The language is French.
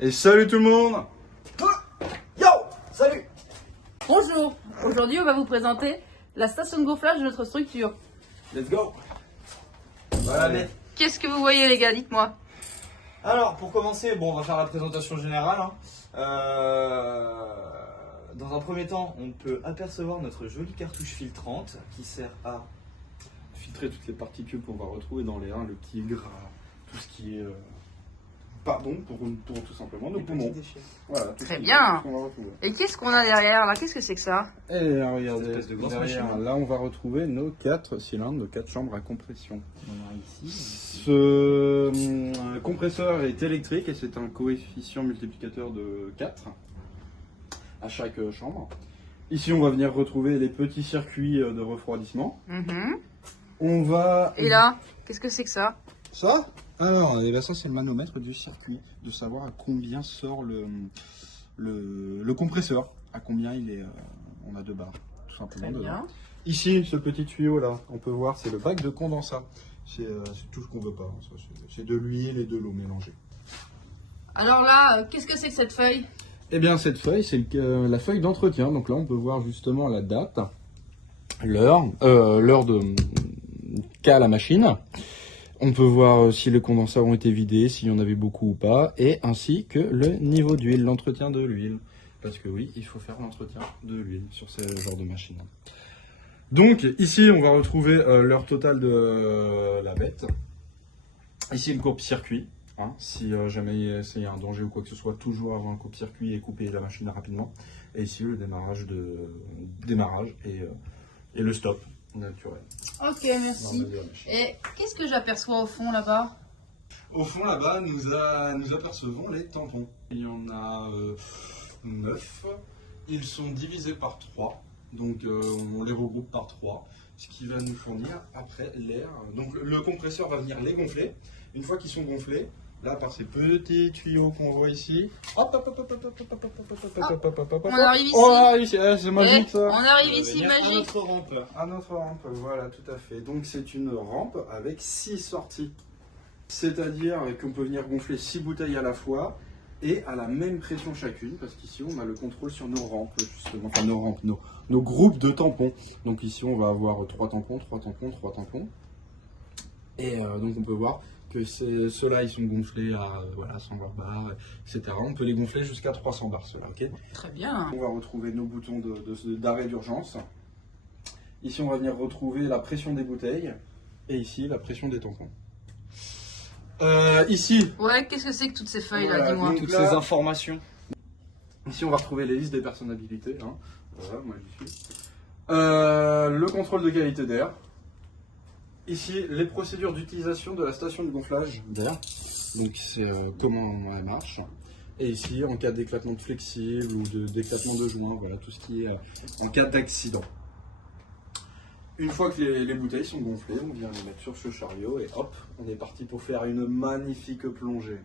Et salut tout le monde! Yo! Salut! Bonjour, aujourd'hui on va vous présenter la station de gonflage de notre structure. Let's go! Voilà, mec. Qu'est-ce que vous voyez les gars, dites-moi. Alors, pour commencer, bon, on va faire la présentation générale. Dans un premier temps, on peut apercevoir notre jolie cartouche filtrante qui sert à Filtrer toutes les particules qu'on va retrouver dans les reins, le petit gras, tout ce qui est pas bon pour tout simplement nos les poumons. petits déchets. Voilà, tout Très ce bien. qu'on va retrouver. Et qu'est-ce qu'on a derrière là? Qu'est-ce que c'est que ça? Et là, regardez, Cette espèce de grosse derrière, machine. là on va retrouver nos 4 cylindres, nos 4 chambres à compression. On a ici. Ce compresseur est électrique et c'est un coefficient multiplicateur de 4 à chaque chambre. Ici on va venir retrouver les petits circuits de refroidissement. On va... Et là, qu'est-ce que c'est que ça? Ça? Alors, eh ben ça c'est le manomètre du circuit, de savoir à combien sort le compresseur, à combien il est, on a 2 barres, tout simplement. Très bien. Dedans. Ici, ce petit tuyau là, on peut voir, c'est le bac de condensat. C'est tout ce qu'on veut pas, hein, ça, c'est de l'huile et de l'eau mélangée. Alors là, qu'est-ce que c'est que cette feuille? Eh bien cette feuille, c'est la feuille d'entretien, donc là on peut voir justement la date, l'heure de qu'a la machine. On peut voir si les condensats ont été vidés, s'il y en avait beaucoup ou pas, et ainsi que le niveau d'huile, l'entretien de l'huile. Parce que oui, il faut faire l'entretien de l'huile sur ce genre de machine. Donc ici, on va retrouver l'heure totale de la bête. Ici, une courbe-circuit. Hein, si jamais il y a un danger ou quoi que ce soit, toujours avoir un coupe-circuit et couper la machine rapidement. Et ici, le démarrage et le stop naturel. Ok, merci. Et qu'est-ce que j'aperçois au fond là-bas? Au fond, là-bas, nous apercevons les tampons. Il y en a 9. Ils sont divisés par 3. Donc, on les regroupe par 3. Ce qui va nous fournir après l'air. Donc, le compresseur va venir les gonfler. Une fois qu'ils sont gonflés, là, par ces petits tuyaux qu'on voit ici. Hop, hop, hop, hop, hop, hop, hop, hop, hop, hop, hop, hop, hop. On arrive ici. On arrive ici. Ah, c'est magique Et ça. on arrive ici, À magique. notre rampe. À notre rampe, voilà, tout à fait. Donc c'est une rampe avec 6 sorties. C'est-à-dire qu'on peut venir gonfler 6 bouteilles à la fois et à la même pression chacune, parce qu'ici on a le contrôle sur nos rampes, justement, enfin nos rampes, nos groupes de tampons. Donc ici on va avoir 3 tampons, 3 tampons, 3 tampons. Et donc on peut voir que ceux-là ils sont gonflés à voilà, 120 bars, etc. On peut les gonfler jusqu'à 300 bars, ceux-là, ok? Très bien. On va retrouver nos boutons d'arrêt d'urgence. Ici, on va venir retrouver la pression des bouteilles. Et ici, la pression des tampons. Ici, Ouais, qu'est-ce que c'est que toutes ces feuilles là, Voilà, dis-moi. donc- Toutes là- ces informations. ici, on va retrouver les listes des personnalités. Hein. Voilà, moi j'y suis. Le contrôle de qualité d'air. Ici, les procédures d'utilisation de la station de gonflage d'air. Donc, c'est comment elle marche. Et ici, en cas d'éclatement de flexible ou d'éclatement de joint, voilà, tout ce qui est en cas d'accident. Une fois que les bouteilles sont gonflées, on vient les mettre sur ce chariot et hop, on est parti pour faire une magnifique plongée.